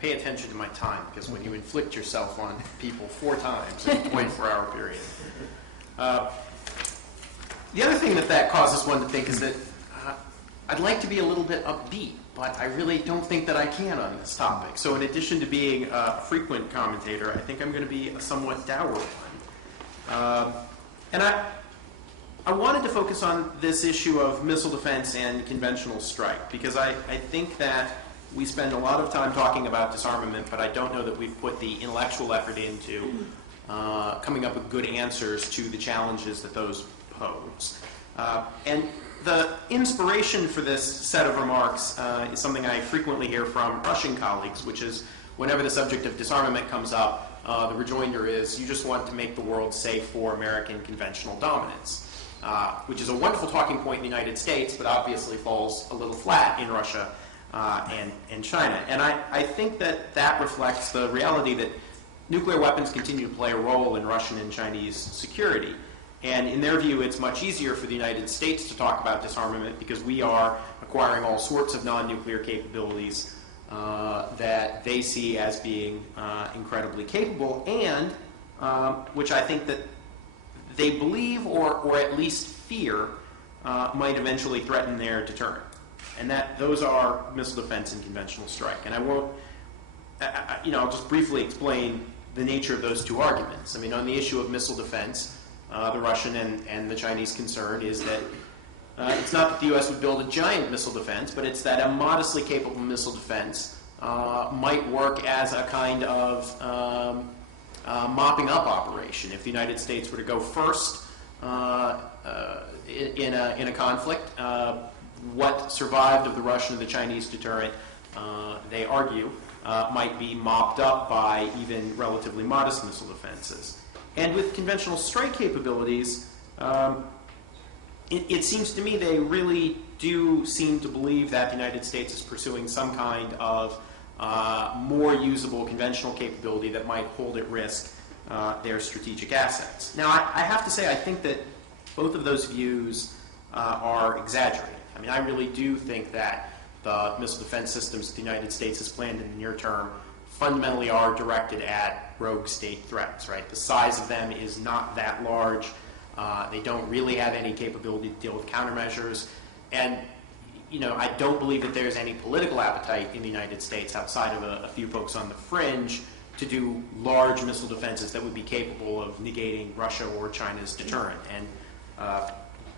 pay attention to my time, because when you inflict yourself on people 4 times in a 24-hour period. The other thing that causes one to think is that I'd like to be a little bit upbeat, but I really don't think that I can on this topic. So in addition to being a frequent commentator, I think I'm going to be a somewhat dour one. And I wanted to focus on this issue of missile defense and conventional strike, because I think that we spend a lot of time talking about disarmament, but I don't know that we've put the intellectual effort into coming up with good answers to the challenges that those pose. And the inspiration for this set of remarks is something I frequently hear from Russian colleagues, which is whenever the subject of disarmament comes up, the rejoinder is, you just want to make the world safe for American conventional dominance, which is a wonderful talking point in the United States, but obviously falls a little flat in Russia and China. And I think that reflects the reality that nuclear weapons continue to play a role in Russian and Chinese security. And in their view, it's much easier for the United States to talk about disarmament because we are acquiring all sorts of non-nuclear capabilities that they see as being incredibly capable, and which I think that they believe or at least fear might eventually threaten their deterrent. And those are missile defense and conventional strike. And I won't, I'll just briefly explain the nature of those 2 arguments. I mean, on the issue of missile defense, the Russian and the Chinese concern is that it's not that the U.S. would build a giant missile defense, but it's that a modestly capable missile defense might work as a kind of mopping up operation. If the United States were to go first in a conflict, what survived of the Russian and the Chinese deterrent, they argue, might be mopped up by even relatively modest missile defenses. And with conventional strike capabilities, it seems to me they really do seem to believe that the United States is pursuing some kind of more usable conventional capability that might hold at risk their strategic assets. Now, I have to say, I think that both of those views are exaggerated. I mean, I really do think that the missile defense systems that the United States has planned in the near term fundamentally are directed at rogue state threats, right? The size of them is not that large. They don't really have any capability to deal with countermeasures. And, I don't believe that there's any political appetite in the United States outside of a few folks on the fringe to do large missile defenses that would be capable of negating Russia or China's deterrent. And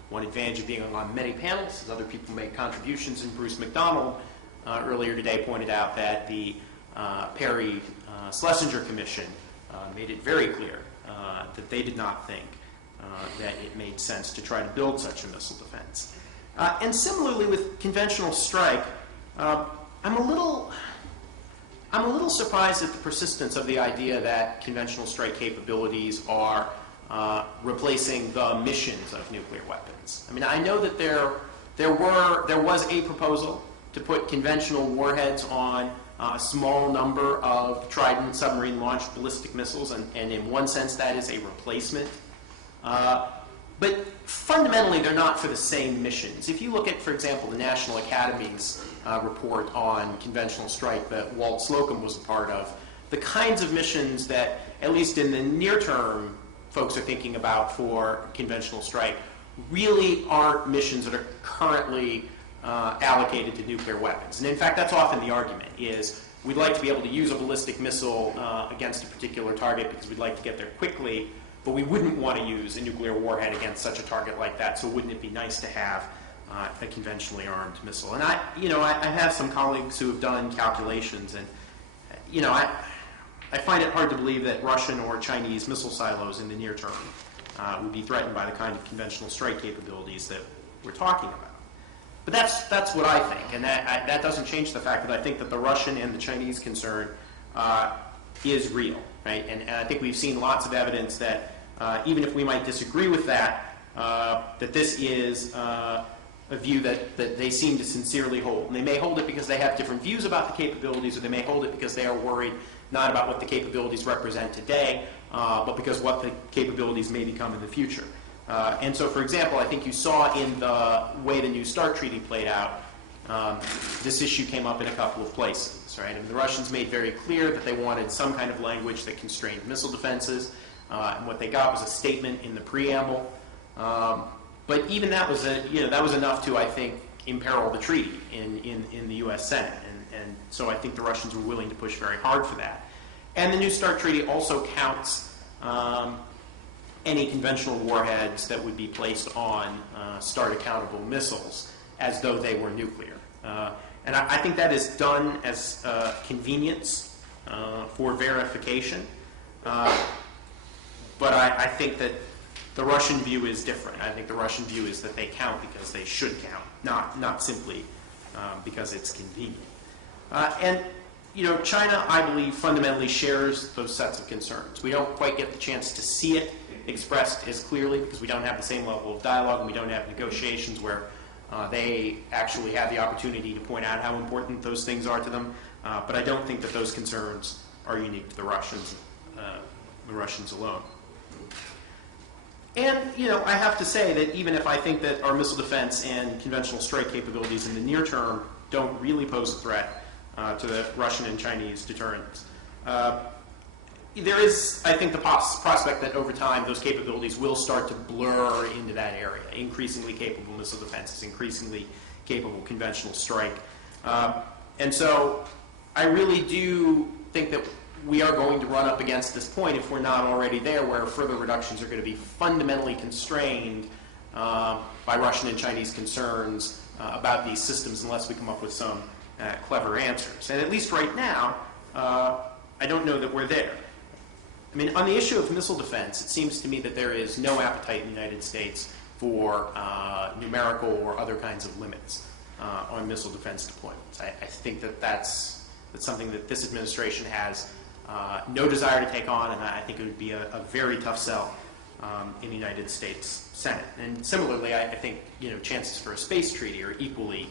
one advantage of being on many panels is other people make contributions, and Bruce McDonald earlier today pointed out that the Perry-Schlesinger Commission made it very clear that they did not think that it made sense to try to build such a missile defense. And similarly with conventional strike, I'm a little surprised at the persistence of the idea that conventional strike capabilities are replacing the missions of nuclear weapons. I mean, I know that there was a proposal to put conventional warheads on a small number of Trident submarine-launched ballistic missiles, and in one sense that is a replacement. But fundamentally, they're not for the same missions. If you look at, for example, the National Academy's report on conventional strike that Walt Slocum was a part of, the kinds of missions that, at least in the near term, folks are thinking about for conventional strike really aren't missions that are currently allocated to nuclear weapons. And in fact, that's often the argument, is we'd like to be able to use a ballistic missile against a particular target because we'd like to get there quickly, but we wouldn't want to use a nuclear warhead against such a target like that, so wouldn't it be nice to have a conventionally armed missile? And I have some colleagues who have done calculations, and I find it hard to believe that Russian or Chinese missile silos in the near term would be threatened by the kind of conventional strike capabilities that we're talking about. But that's what I think, and that doesn't change the fact that I think that the Russian and the Chinese concern is real, right? And I think we've seen lots of evidence that even if we might disagree with that, that this is a view that they seem to sincerely hold. And they may hold it because they have different views about the capabilities, or they may hold it because they are worried not about what the capabilities represent today, but because what the capabilities may become in the future. And so, for example, I think you saw in the way the New START Treaty played out, this issue came up in a couple of places, right? I mean, the Russians made very clear that they wanted some kind of language that constrained missile defenses, and what they got was a statement in the preamble. But even that was that was enough to, I think, imperil the treaty in the U.S. Senate, and so I think the Russians were willing to push very hard for that. And the New START treaty also counts any conventional warheads that would be placed on START-accountable missiles as though they were nuclear. And I think that is done as convenience for verification. But I think that the Russian view is different. I think the Russian view is that they count because they should count, not simply because it's convenient. And China, I believe, fundamentally shares those sets of concerns. We don't quite get the chance to see it expressed as clearly because we don't have the same level of dialogue and we don't have negotiations where they actually have the opportunity to point out how important those things are to them. But I don't think that those concerns are unique to the Russians alone. And, I have to say that even if I think that our missile defense and conventional strike capabilities in the near term don't really pose a threat to the Russian and Chinese deterrence, there is, I think, the prospect that over time those capabilities will start to blur into that area. Increasingly capable missile defenses, increasingly capable conventional strike. And so I really do think that we are going to run up against this point, if we're not already there, where further reductions are going to be fundamentally constrained by Russian and Chinese concerns about these systems unless we come up with some clever answers. And at least right now, I don't know that we're there. I mean, on the issue of missile defense, it seems to me that there is no appetite in the United States for numerical or other kinds of limits on missile defense deployments. I think that that's something that this administration has no desire to take on, and I think it would be a very tough sell in the United States Senate. And similarly, I think chances for a space treaty are equally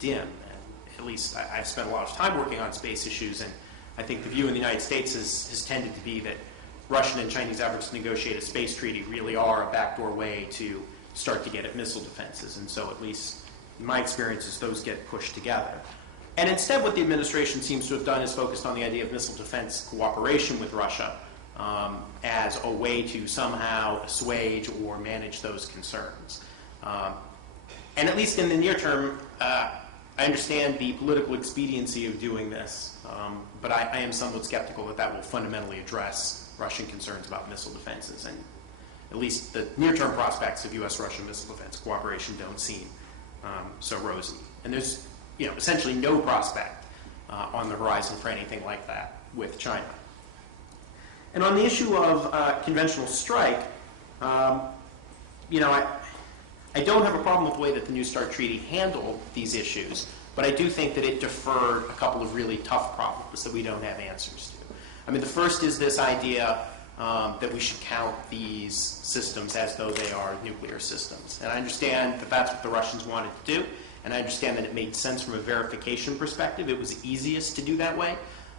dim. And at least I've spent a lot of time working on space issues, and I think the view in the United States has tended to be that Russian and Chinese efforts to negotiate a space treaty really are a backdoor way to start to get at missile defenses. And so at least in my experiences, those get pushed together. And instead, what the administration seems to have done is focused on the idea of missile defense cooperation with Russia as a way to somehow assuage or manage those concerns. And at least in the near term, I understand the political expediency of doing this, but I am somewhat skeptical that that will fundamentally address Russian concerns about missile defenses. And at least the near-term prospects of U.S.-Russian missile defense cooperation don't seem so rosy. And there's essentially no prospect on the horizon for anything like that with China. And on the issue of conventional strike, I don't have a problem with the way that the New START treaty handled these issues, but I do think that it deferred a couple of really tough problems that we don't have answers to. I mean, the first is this idea that we should count these systems as though they are nuclear systems. And I understand that that's what the Russians wanted to do, and I understand that it made sense from a verification perspective. It was easiest to do that way.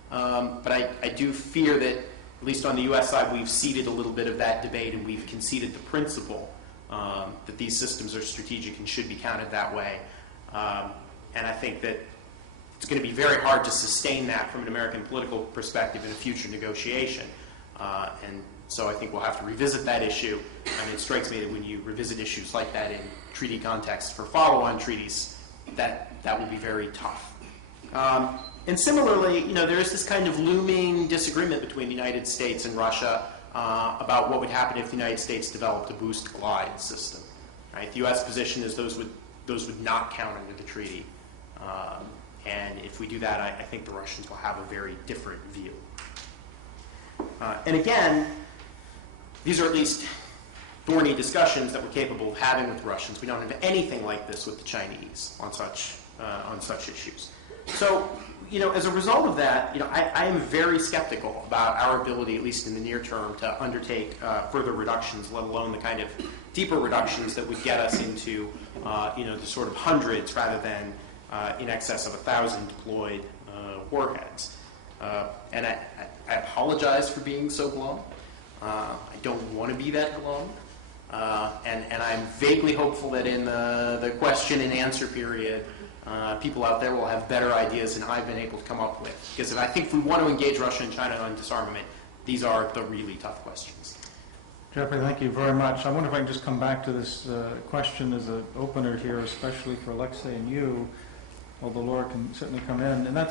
But I do fear that, at least on the U.S. side, we've ceded a little bit of that debate, and we've conceded the principle that these systems are strategic and should be counted that way. And I think that it's going to be very hard to sustain that from an American political perspective in a future negotiation. And so I think we'll have to revisit that issue. I mean, it strikes me that when you revisit issues like that in treaty context for follow-on treaties, that will be very tough. And similarly, there is this kind of looming disagreement between the United States and Russia about what would happen if the United States developed a boost glide system. Right? The U.S. position is those would not count under the treaty. And if we do that, I think the Russians will have a very different view. And again, these are at least thorny discussions that we're capable of having with the Russians. We don't have anything like this with the Chinese on such issues. So, as a result of that, I am very skeptical about our ability, at least in the near term, to undertake further reductions, let alone the kind of deeper reductions that would get us into, the sort of hundreds rather than in excess of 1,000 deployed warheads. And I apologize for being so glum. I don't want to be that glum. And I'm vaguely hopeful that in the question and answer period, people out there will have better ideas than I've been able to come up with. Because I think if we want to engage Russia and China on disarmament, these are the really tough questions. Jeffrey, thank you very much. I wonder if I can just come back to this question as an opener here, especially for Alexei and you, although Laura can certainly come in. And that's